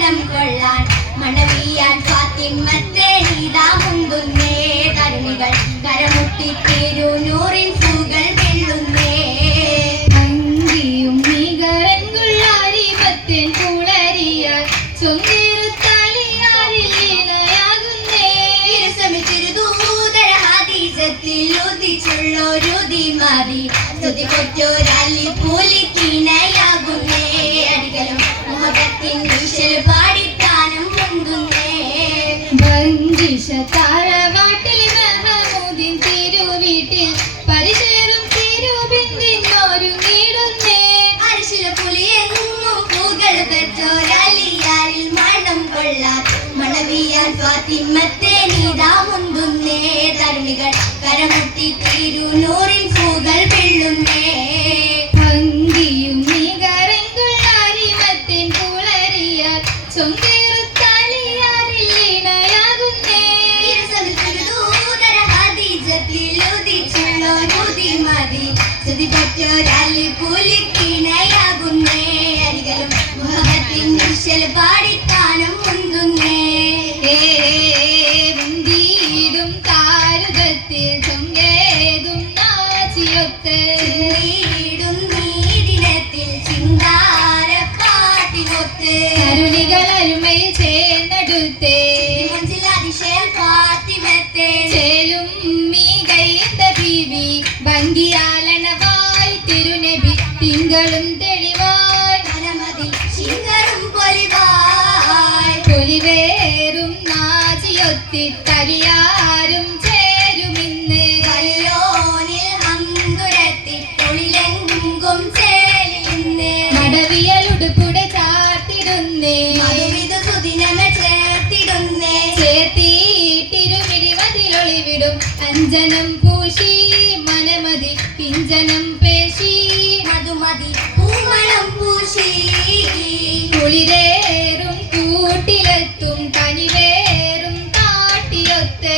മണം കൊള്ളാൻ മണവിയാൻ ഫാത്തിമത്തെ അടികളും മുഹബത്തിൻ വിശൽ പാടിത്താനും താരവാട്ടിൽ മെഹമൂദിൻ അരിശില പൂകൾ പെറ്റോരലിയാരിൽ മണം കൊള്ളാൻ മണവിയാൻ ഫാത്തിമത്തെ നീതാ മുന്തുന്നേ. തരുണികൾ കരമുട്ടി തിരുനൂറിൻ ചൊങ്കേതും നാച്ചിയൊത്ത് നീടും നീരിനത്തിൽ ചിന്താരപ്പാട്ടിനൊത്ത് കരുണികൾ അരുമയിൽ ചേർന്നെടുത്തേ മഞ്ചിലതിശയൽ ഫാത്തിമത്തെ ചേലും മീകൈത്ത ബീവി ഭംഗിയാലണവായി തിരുനബി തിങ്കളും തെളിവായി മനമതിൽ ശിഖരം പൊലിവായ് പൊലിവേറും നാചിയൊത്തി തലിയാരും അഞ്ജനം പൂശി മനമതി പിഞ്ചനം പേശി. മധുമതി പൂമണം പൂശി. കുളിരേറും കൂട്ടിലെത്തും കനിവേറും കാട്ടിയൊത്ത്.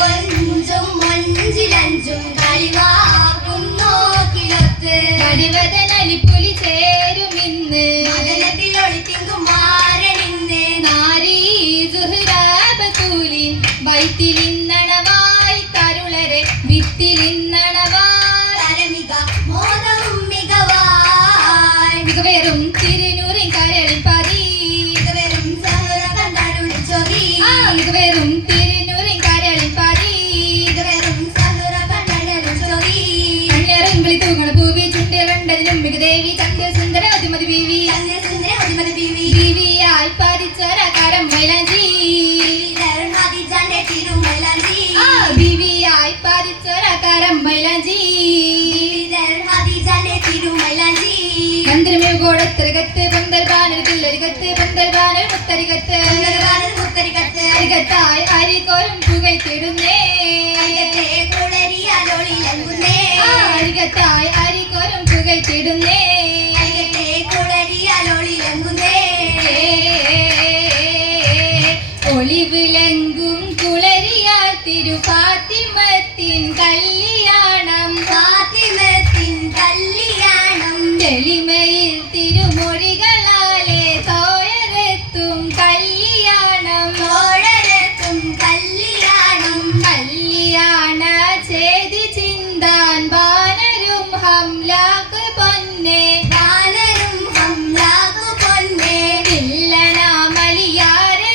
കൊഞ്ചും മഞ്ചിലഞ്ചും കളിവാകും നോക്കിലൊത്ത്. കരിവതനലിപ്പുലി ചേരും ഇന്ന്. ഒളിത്തിങ്കും മാരണിന്ന്. നാരീ തൂലി വൈത്തിലിന്നണവായി മികവേറും തിരുനൂറിൻ കരളിൽ പതി. കണ്ടടുളിച്ചൊരി ആ. മികവേറും തിരുനൂറിൻ കരളിൽ പതി. മികവരും സഹറ കണ്ടടുളിച്ചൊരി കണ്ണിറങ്കിളി തൂങ്ങണ പൂവി ചുണ്ടിറണ്ടതിനും മികദേവി ചന്ദ്ര സുന്ദര മതിമതി ബീവി. ചന്ദ്രസുന്ദര ഒളിമതി ബീവി. ബീവിയായി പതിച്ചൊരകരം മൈലാഞ്ചി. ധർമ്മതിജാന്റെ മന്ദിരമേ ഗോടത്തരകത്ത് പന്തൽ ബാനൽ കില്ലരികത്ത് പന്തൽ ബാനൽ മുത്തരികത്ത്. സുന്ദരകാരൻ മുത്തരികത്ത്. അരികത്തായി അരികോരും പുകയ്ക്കിടുന്നേ അരികത്തെ അരികത്തായി അരികോരും പുകയ്ത്തിടുന്നേ അരികത്തെ കല്യാണം